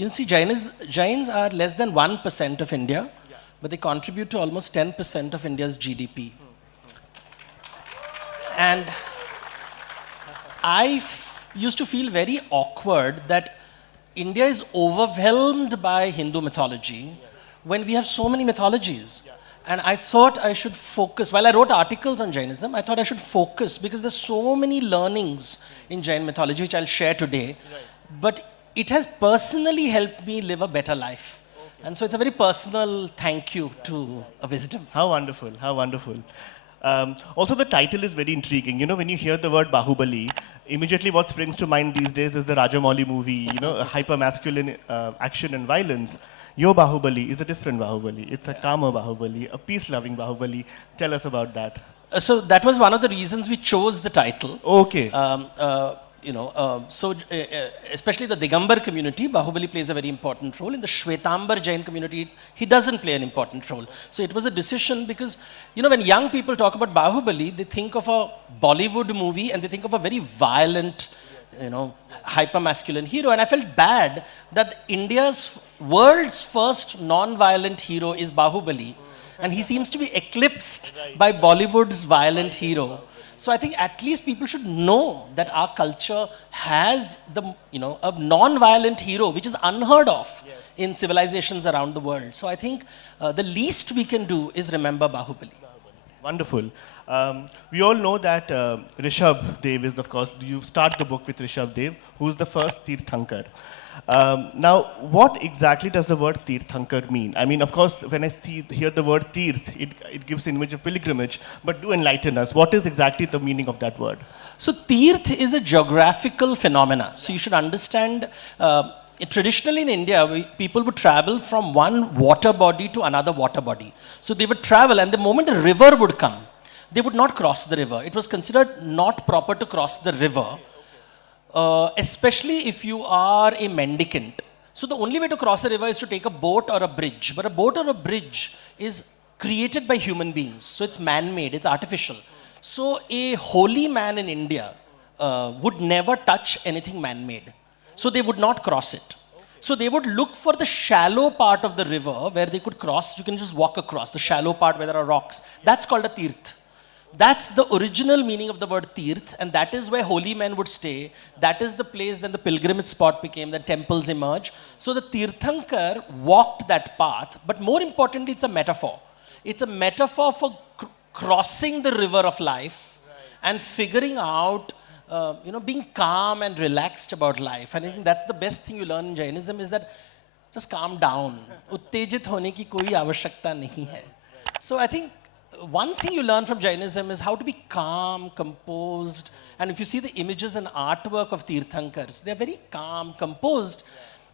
you see, Jains are less than 1% of India, but they contribute to almost 10% of India's GDP. And I used to feel very awkward that India is overwhelmed by Hindu mythology when we have so many mythologies. And I thought I should focus, while I wrote articles on Jainism, I thought I should focus because there's so many learnings in Jain mythology, which I'll share today. But it has personally helped me live a better life. And so it's a very personal thank you to a wisdom. How wonderful, how wonderful. Also, the title is very intriguing. You know, when you hear the word Bahubali, immediately what springs to mind these days is the Rajamouli movie, you know, hyper-masculine action and violence. Your Bahubali is a different Bahubali. It's a calmer Bahubali, a peace-loving Bahubali. Tell us about that. So that was one of the reasons we chose the title. Okay. Especially the Digambar community, Bahubali plays a very important role. In the Shwetambar Jain community, he doesn't play an important role. So it was a decision because, you know, when young people talk about Bahubali, they think of a Bollywood movie and they think of a very violent, you know, hyper-masculine hero. And I felt bad that India's world's first non-violent hero is Bahubali. And he seems to be eclipsed by Bollywood's violent hero. So I think at least people should know that our culture has a non-violent hero, which is unheard of in civilizations around the world. So I think the least we can do is remember Bahubali. Wonderful. We all know that Rishabh Dev is, of course, you start the book with Rishabh Dev, who's the first Tirthankar. Now, what exactly does the word Tirthankar mean? I mean, of course, when I hear the word Tirth, it gives an image of pilgrimage, but do enlighten us. What is exactly the meaning of that word? So, Tirth is a geographical phenomena. So, you should understand, traditionally in India, people would travel from one water body to another water body. So, they would travel, and the moment a river would come, they would not cross the river. It was considered not proper to cross the river. Especially if you are a mendicant. So the only way to cross a river is to take a boat or a bridge. But a boat or a bridge is created by human beings. So it's man-made, it's artificial. So a holy man in India would never touch anything man-made. So they would not cross it. So they would look for the shallow part of the river where they could cross. You can just walk across the shallow part where there are rocks. That's called a tirth. That's the original meaning of the word Tirth, and that is where holy men would stay. That is the place then the pilgrimage spot became, then temples emerged. So the Tirthankar walked that path, but more importantly, it's a metaphor. It's a metaphor for crossing the river of life and figuring out, being calm and relaxed about life. And I think that's the best thing you learn in Jainism is that just calm down. Uttejit hone ki koi avashyakta nahi hai. So I think one thing you learn from Jainism is how to be calm, composed. And if you see the images and artwork of Tirthankars, they're very calm, composed.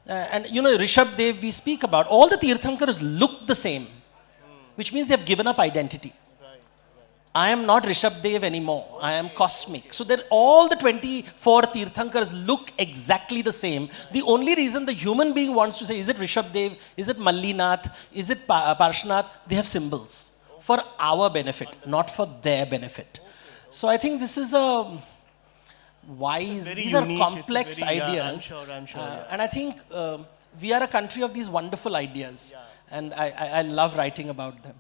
And you know, Rishabh Dev we speak about, all the Tirthankars look the same, which means they've given up identity. I am not Rishabh Dev anymore. I am cosmic. So that all the 24 Tirthankars look exactly the same. The only reason the human being wants to say, is it Rishabh Dev, is it Mallinath, is it Parshnath, they have symbols. For our benefit, not for their benefit. So I think this is a wise, these are complex ideas. I'm sure. And I think we are a country of these wonderful ideas. And I love writing about them.